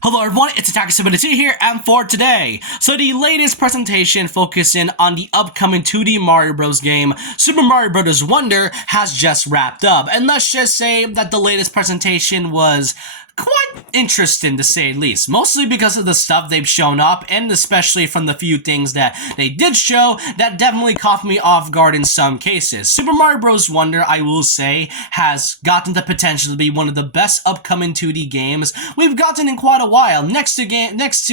Hello everyone, it's Attacker72 here, and for today, the latest presentation focusing on the upcoming 2D Mario Bros. Game, Super Mario Bros. Wonder, has just wrapped up, and let's just say that the latest presentation was quite interesting to say the least, mostly because of the stuff they've shown up, and especially from the few things that they did show that definitely caught me off guard in some cases. Super Mario Bros. Wonder, I will say, has gotten the potential to be one of the best upcoming 2D games we've gotten in quite a while, next to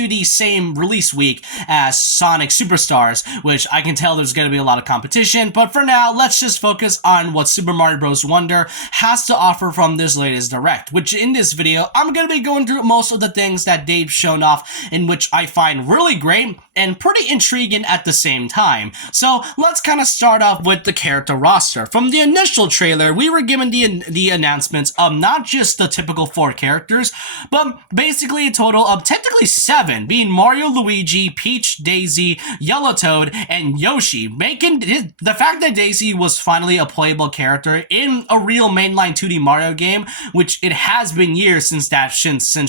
the same release week as Sonic Superstars, which I can tell there's going to be a lot of competition, but for now, let's just focus on what Super Mario Bros. Wonder has to offer from this latest Direct, which in this video, I'm going to be going through most of the things that they've shown off, in which I find really great and pretty intriguing at the same time. So let's kind of start off with the character roster. From the initial trailer, we were given the announcements of not just the typical 4 characters, but basically a total of technically 7, being Mario, Luigi, Peach, Daisy, Yellow Toad, and Yoshi, making the fact that Daisy was finally a playable character in a real mainline 2D Mario game, which it has been years since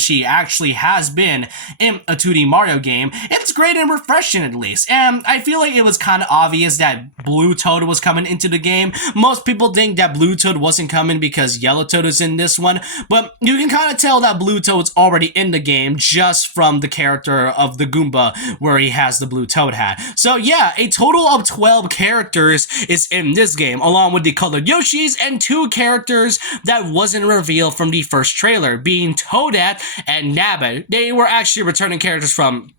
she actually has been in a 2D Mario game. It's great and refreshing, at least, and I feel like it was kind of obvious that Blue Toad was coming into the game. Most people think that Blue Toad wasn't coming because Yellow Toad is in this one, but you can kind of tell that Blue Toad's already in the game just from the character of the Goomba where he has the Blue Toad hat. So yeah, a total of 12 characters is in this game, along with the colored Yoshis and 2 characters that wasn't revealed from the first trailer, being Toadette and Nabbit. They were actually returning characters from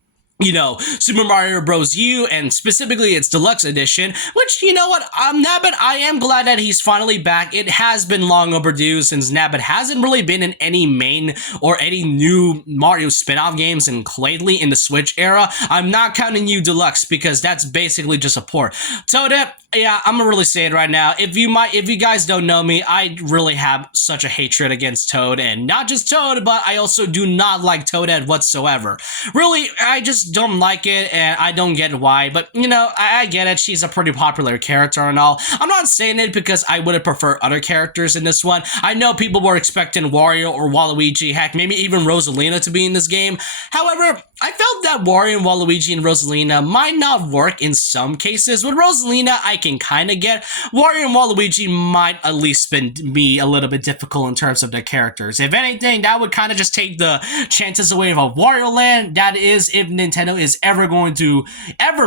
Super Mario Bros. U, and specifically its deluxe edition, which, Nabbit, I am glad that he's finally back. It has been long overdue since Nabbit hasn't really been in any main or any new Mario spin-off games and lately in the Switch era. I'm not counting U Deluxe because that's basically just a port. Toadette, yeah, I'm gonna really say it right now. If you guys don't know me, I really have such a hatred against Toad, and not just Toad, but I also do not like Toadette whatsoever. Really, I just don't like it, and I don't get why, but I get it. She's a pretty popular character and all. I'm not saying it because I would have preferred other characters in this one. I know people were expecting Wario or Waluigi, heck, maybe even Rosalina to be in this game. However, I felt that Wario and Waluigi and Rosalina might not work in some cases. With Rosalina, I can kind of get. Wario and Waluigi might at least be a little bit difficult in terms of their characters. If anything, that would kind of just take the chances away of a Wario Land. That is, if Nintendo is ever going to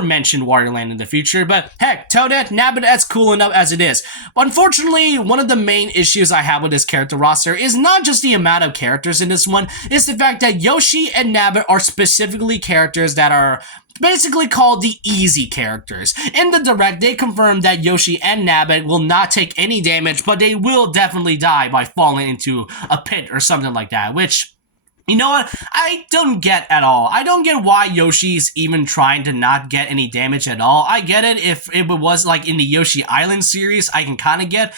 mention Wario Land in the future. But heck, Toadette, Nabbit, that's cool enough as it is. But unfortunately, one of the main issues I have with this character roster is not just the amount of characters in this one, it's the fact that Yoshi and Nabbit are specifically characters that are basically called the easy characters. In the Direct, they confirmed that Yoshi and Nabbit will not take any damage, but they will definitely die by falling into a pit or something like that, which, you know what? I don't get at all. I don't get why Yoshi's even trying to not get any damage at all. I get it if it was like in the Yoshi Island series. I can kind of get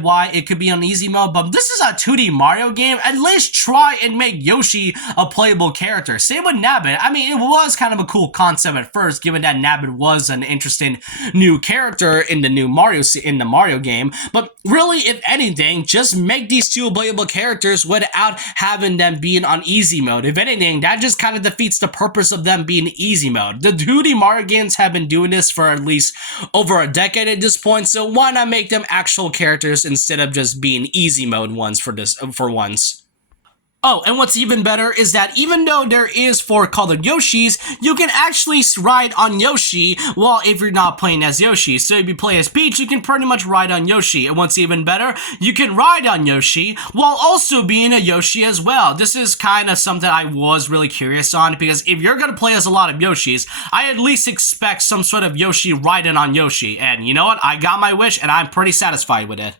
why it could be on easy mode, but this is a 2D Mario game. At least try and make Yoshi a playable character. Same with Nabbit. I mean, it was kind of a cool concept at first, given that Nabbit was an interesting new character in the new Mario game. But really, if anything, just make these 2 playable characters without having them being on easy mode. If anything, that just kind of defeats the purpose of them being easy mode. The 2D Mario games have been doing this for at least over a decade at this point, so why not make them actual characters instead of just being easy mode ones for once? Oh, and what's even better is that even though there is 4 colored Yoshis, you can actually ride on Yoshi while if you're not playing as Yoshi. So if you play as Peach, you can pretty much ride on Yoshi. And what's even better, you can ride on Yoshi while also being a Yoshi as well. This is kind of something I was really curious on, because if you're going to play as a lot of Yoshis, I at least expect some sort of Yoshi riding on Yoshi. And you know what? I got my wish and I'm pretty satisfied with it.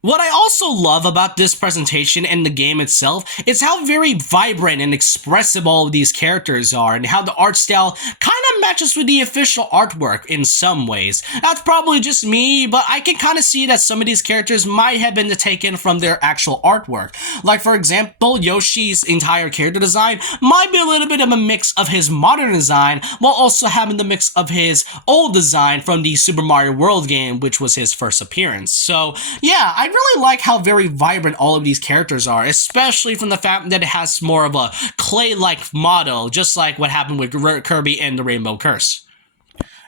What I also love about this presentation and the game itself is how very vibrant and expressive all of these characters are, and how the art style kind of matches with the official artwork in some ways. That's probably just me, but I can kind of see that some of these characters might have been taken from their actual artwork. Like, for example, Yoshi's entire character design might be a little bit of a mix of his modern design while also having the mix of his old design from the Super Mario World game, which was his first appearance. So, yeah, I really like how very vibrant all of these characters are, especially from the fact that it has more of a clay-like model, just like what happened with Kirby and the Rainbow Curse.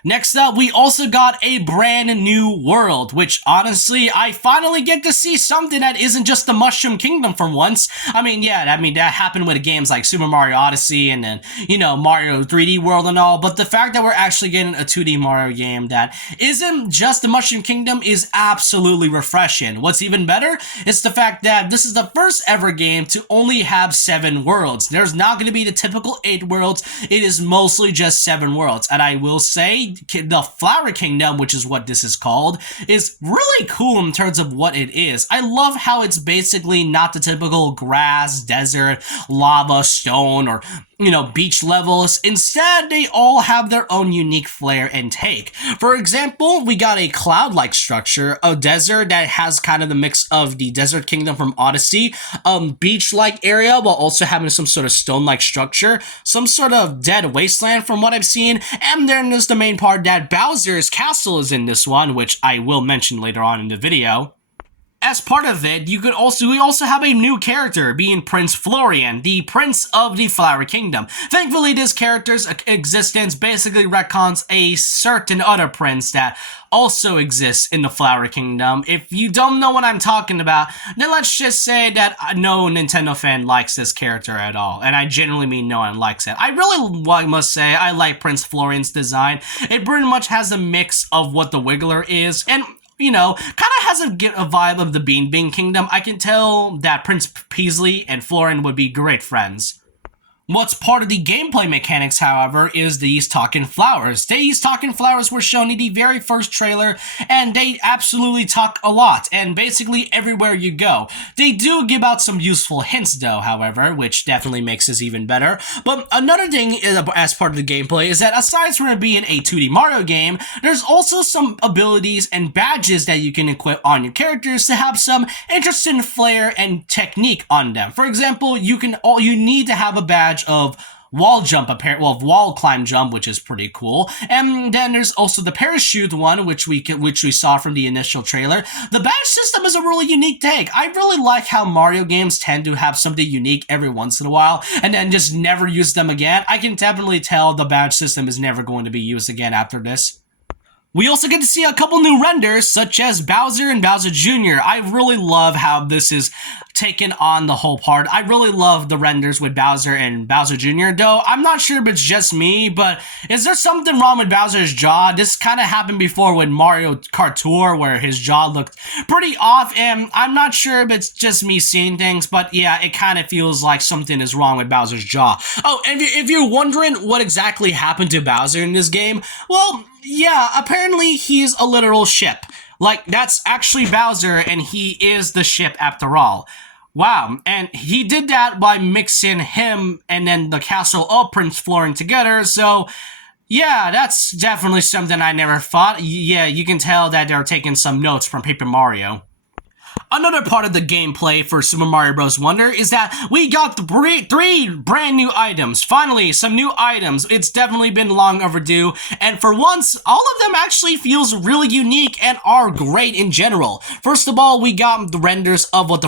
Next up, we also got a brand new world, which honestly, I finally get to see something that isn't just the Mushroom Kingdom for once. I mean, that happened with games like Super Mario Odyssey and then, Mario 3D World and all, but the fact that we're actually getting a 2D Mario game that isn't just the Mushroom Kingdom is absolutely refreshing. What's even better is the fact that this is the first ever game to only have 7 worlds. There's not going to be the typical 8 worlds, it is mostly just 7 worlds, and I will say, the Flower Kingdom, which is what this is called, is really cool in terms of what it is. I love how it's basically not the typical grass, desert, lava, stone, or beach levels. Instead, they all have their own unique flair and take. For example, we got a cloud-like structure, a desert that has kind of the mix of the Desert Kingdom from Odyssey, beach-like area while also having some sort of stone-like structure, some sort of dead wasteland from what I've seen, and then there's the main part that Bowser's castle is in this one, which I will mention later on in the video. As part of it, we also have a new character, being Prince Florian, the Prince of the Flower Kingdom. Thankfully, this character's existence basically retcons a certain other prince that also exists in the Flower Kingdom. If you don't know what I'm talking about, then let's just say that no Nintendo fan likes this character at all, and I genuinely mean no one likes it. I really must say I like Prince Florian's design. It pretty much has a mix of what the Wiggler is, and kind of has a vibe of the Bean Bean Kingdom. I can tell that Prince Peasley and Florian would be great friends. What's part of the gameplay mechanics, however, is these talking flowers. These talking flowers were shown in the very first trailer, and they absolutely talk a lot, and basically everywhere you go. They do give out some useful hints, though, however, which definitely makes this even better. But another thing as part of the gameplay is that aside from it being a 2D Mario game, there's also some abilities and badges that you can equip on your characters to have some interesting flair and technique on them. For example, you need to have a badge of wall climb jump, which is pretty cool. And then there's also the parachute one, which we saw from the initial trailer. The badge system is a really unique take. I really like how Mario games tend to have something unique every once in a while, and then just never use them again. I can definitely tell the badge system is never going to be used again after this. We also get to see a couple new renders, such as Bowser and Bowser Jr. I really love how this is taken on the whole part. I really love the renders with Bowser and Bowser Jr., though I'm not sure if it's just me, but is there something wrong with Bowser's jaw? This kind of happened before with Mario Kart Tour, where his jaw looked pretty off, and I'm not sure if it's just me seeing things, but yeah, it kind of feels like something is wrong with Bowser's jaw. Oh, and if you're wondering what exactly happened to Bowser in this game, well, yeah, apparently he's a literal ship. Like, that's actually Bowser, and he is the ship after all. Wow, and he did that by mixing him and then the castle of Prince Florian together, so yeah, that's definitely something I never thought. Yeah, you can tell that they're taking some notes from Paper Mario. Another part of the gameplay for Super Mario Bros. Wonder is that we got the 3 brand new items. Finally, some new items. It's definitely been long overdue, and for once, all of them actually feels really unique and are great in general. First of all, we got the renders of what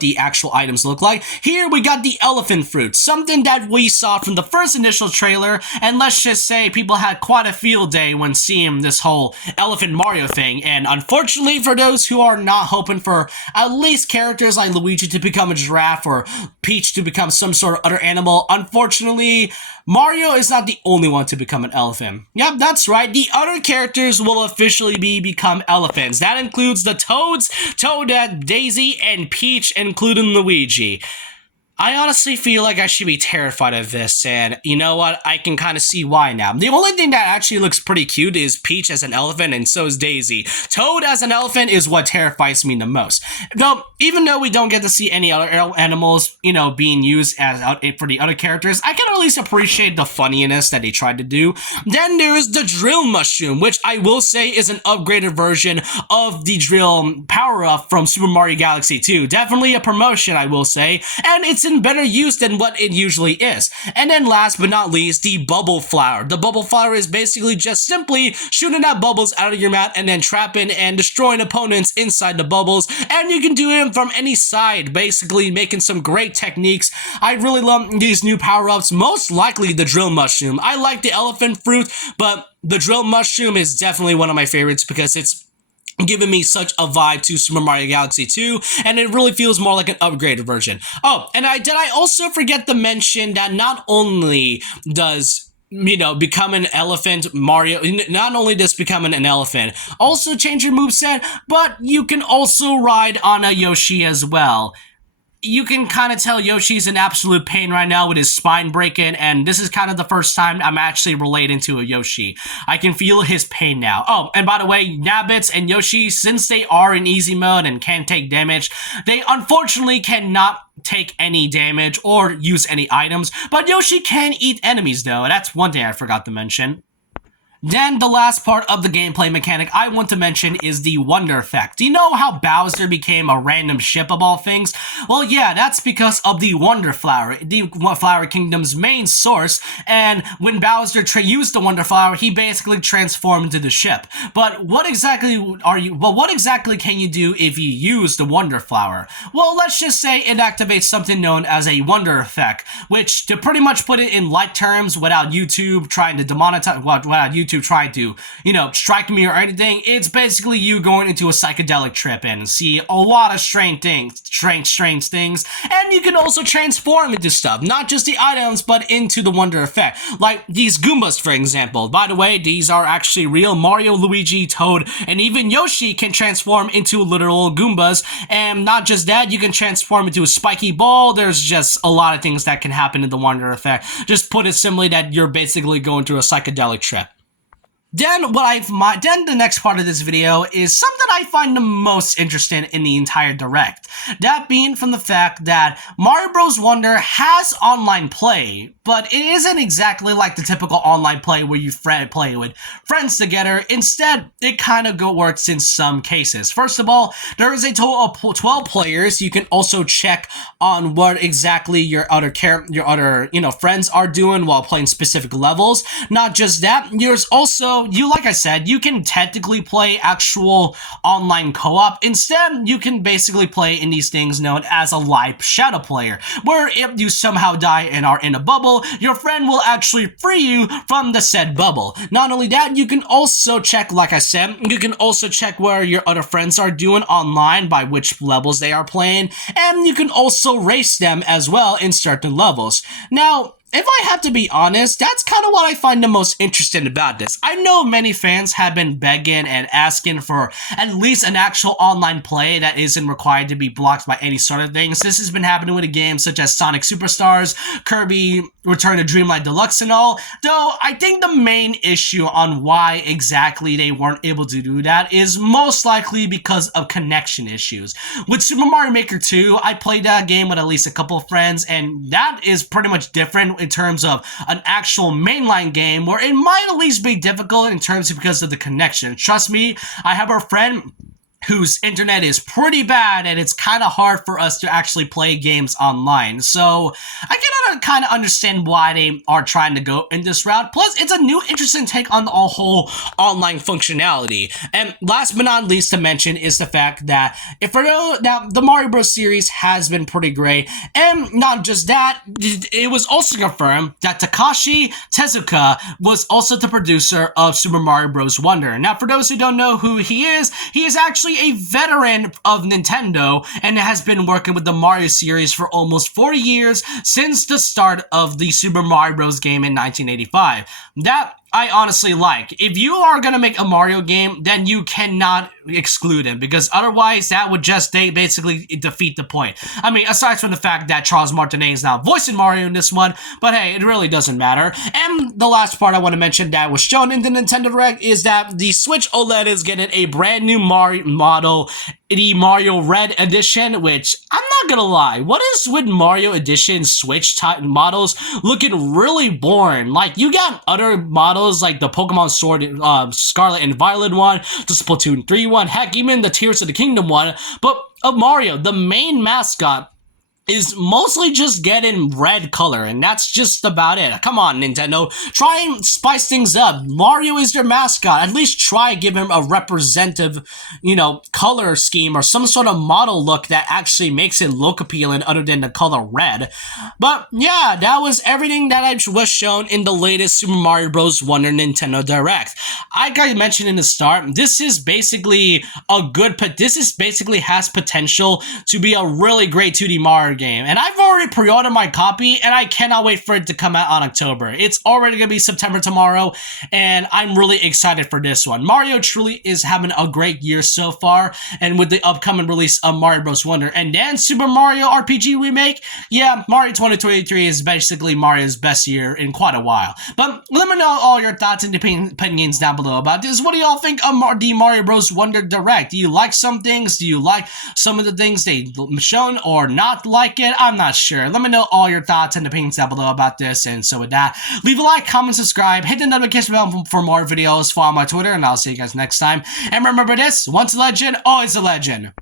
the actual items look like. Here we got the elephant fruit, something that we saw from the first initial trailer, and let's just say people had quite a field day when seeing this whole Elephant Mario thing, and unfortunately for those who are not hoping for at least characters like Luigi to become a giraffe or Peach to become some sort of other animal, unfortunately, Mario is not the only one to become an elephant. Yep, that's right, the other characters will officially become elephants. That includes the Toads, Toadette, Daisy, and Peach, including Luigi. I honestly feel like I should be terrified of this, and you know what? I can kind of see why now. The only thing that actually looks pretty cute is Peach as an elephant, and so is Daisy. Toad as an elephant is what terrifies me the most. Though, even though we don't get to see any other animals, being used as for the other characters, I can at least appreciate the funniness that they tried to do. Then there is the drill mushroom, which I will say is an upgraded version of the drill power-up from Super Mario Galaxy 2. Definitely a promotion, I will say, and it's in better use than what it usually is. And then last but not least, the bubble flower. The bubble flower is basically just simply shooting out bubbles out of your mouth and then trapping and destroying opponents inside the bubbles, and you can do it from any side, basically making some great techniques. I really love these new power-ups, most likely the drill mushroom. I like the elephant fruit, but the drill mushroom is definitely one of my favorites because it's giving me such a vibe to Super Mario Galaxy 2, and it really feels more like an upgraded version. Oh, and I also forget to mention that not only does become an elephant, Mario, not only does becoming an elephant also change your moveset, but you can also ride on a Yoshi as well. You can kind of tell Yoshi's in absolute pain right now with his spine breaking, and this is kind of the first time I'm actually relating to a Yoshi. I can feel his pain now. Oh, and by the way, Nabbits and Yoshi, since they are in easy mode and can't take damage, they unfortunately cannot take any damage or use any items, but Yoshi can eat enemies though. That's one thing I forgot to mention. Then the last part of the gameplay mechanic I want to mention is the Wonder Effect. Do you know how Bowser became a random ship of all things? Well, yeah, that's because of the Wonder Flower, the Flower Kingdom's main source, and when Bowser used the Wonder Flower, he basically transformed into the ship. But what exactly can you do if you use the Wonder Flower? Well, let's just say it activates something known as a Wonder Effect, which, to pretty much put it in light terms without YouTube trying to demonetize, without YouTube try to, strike me or anything, it's basically you going into a psychedelic trip and see a lot of strange things, and you can also transform into stuff, not just the items, but into the Wonder Effect. Like these Goombas, for example. By the way, these are actually real. Mario, Luigi, Toad, and even Yoshi can transform into literal Goombas, and not just that, you can transform into a spiky ball. There's just a lot of things that can happen in the Wonder Effect. Just put it simply that you're basically going through a psychedelic trip. Then the next part of this video is something I find the most interesting in the entire Direct. That being from the fact that Mario Bros. Wonder has online play, but it isn't exactly like the typical online play where you play with friends together. Instead, it kind of works in some cases. First of all, there is a total of 12 players. You can also check on what exactly your other friends are doing while playing specific levels. Not just that, there's also, like I said, you can technically play actual online co-op. Instead, you can basically play in these things known as a live shadow player, where if you somehow die and are in a bubble, your friend will actually free you from the said bubble. Not only that, you can also check, like I said, you can also check where your other friends are doing online by which levels they are playing, and you can also race them as well in certain levels. Now, if I have to be honest, that's kind of what I find the most interesting about this. I know many fans have been begging and asking for at least an actual online play that isn't required to be blocked by any sort of things. This has been happening with games such as Sonic Superstars, Kirby Return to Dreamlight Deluxe and all, though I think the main issue on why exactly they weren't able to do that is most likely because of connection issues. With Super Mario Maker 2, I played that game with at least a couple of friends, and that is pretty much different in terms of an actual mainline game where it might at least be difficult in terms of because of the connection. Trust me, I have a friend whose internet is pretty bad, and it's kind of hard for us to actually play games online. So I cannot kind of understand why they are trying to go in this route. Plus, it's a new interesting take on the whole online functionality. And last but not least to mention is the fact that the Mario Bros. Series has been pretty great. And not just that, it was also confirmed that Takashi Tezuka was also the producer of Super Mario Bros. Wonder. Now, for those who don't know who he is actually a veteran of Nintendo and has been working with the Mario series for almost 40 years since the start of the Super Mario Bros. Game in 1985. That I honestly like. If you are gonna make a Mario game, then you cannot exclude him, because otherwise that would just basically defeat the point. I mean, aside from the fact that Charles Martinet is now voicing Mario in this one, but hey, it really doesn't matter. And the last part I want to mention that was shown in the Nintendo Direct is that the Switch OLED is getting a brand new Mario model, the Mario Red Edition, which I'm not gonna lie, what is with Mario Edition Switch type models looking really boring? Like, you got other models like the Pokemon Sword, Scarlet and Violet one, the Splatoon 3 one, heck, even the Tears of the Kingdom one, but Mario, the main mascot, is mostly just getting red color, and that's just about it. Come on, Nintendo. Try and spice things up. Mario is your mascot. At least try give him a representative, color scheme or some sort of model look that actually makes it look appealing other than the color red. But yeah, that was everything that was shown in the latest Super Mario Bros. Wonder Nintendo Direct. Like I mentioned in the start, this is basically has potential to be a really great 2D Mario game, and I've already pre-ordered my copy, and I cannot wait for it to come out on October. It's already gonna be September tomorrow, and I'm really excited for this one. Mario truly is having a great year so far, and with the upcoming release of Mario Bros. Wonder and then Super Mario RPG Remake, yeah, Mario 2023 is basically Mario's best year in quite a while. But let me know all your thoughts and opinions down below about this. What do y'all think of the Mario Bros. Wonder Direct? Do you like some things? Do you like some of the things they've shown or not like it? I'm not sure. Let me know all your thoughts and opinions down below about this. And so with that, leave a like, comment, subscribe, hit the notification bell for more videos, follow my Twitter, and I'll see you guys next time. And remember this, once a legend, always a legend.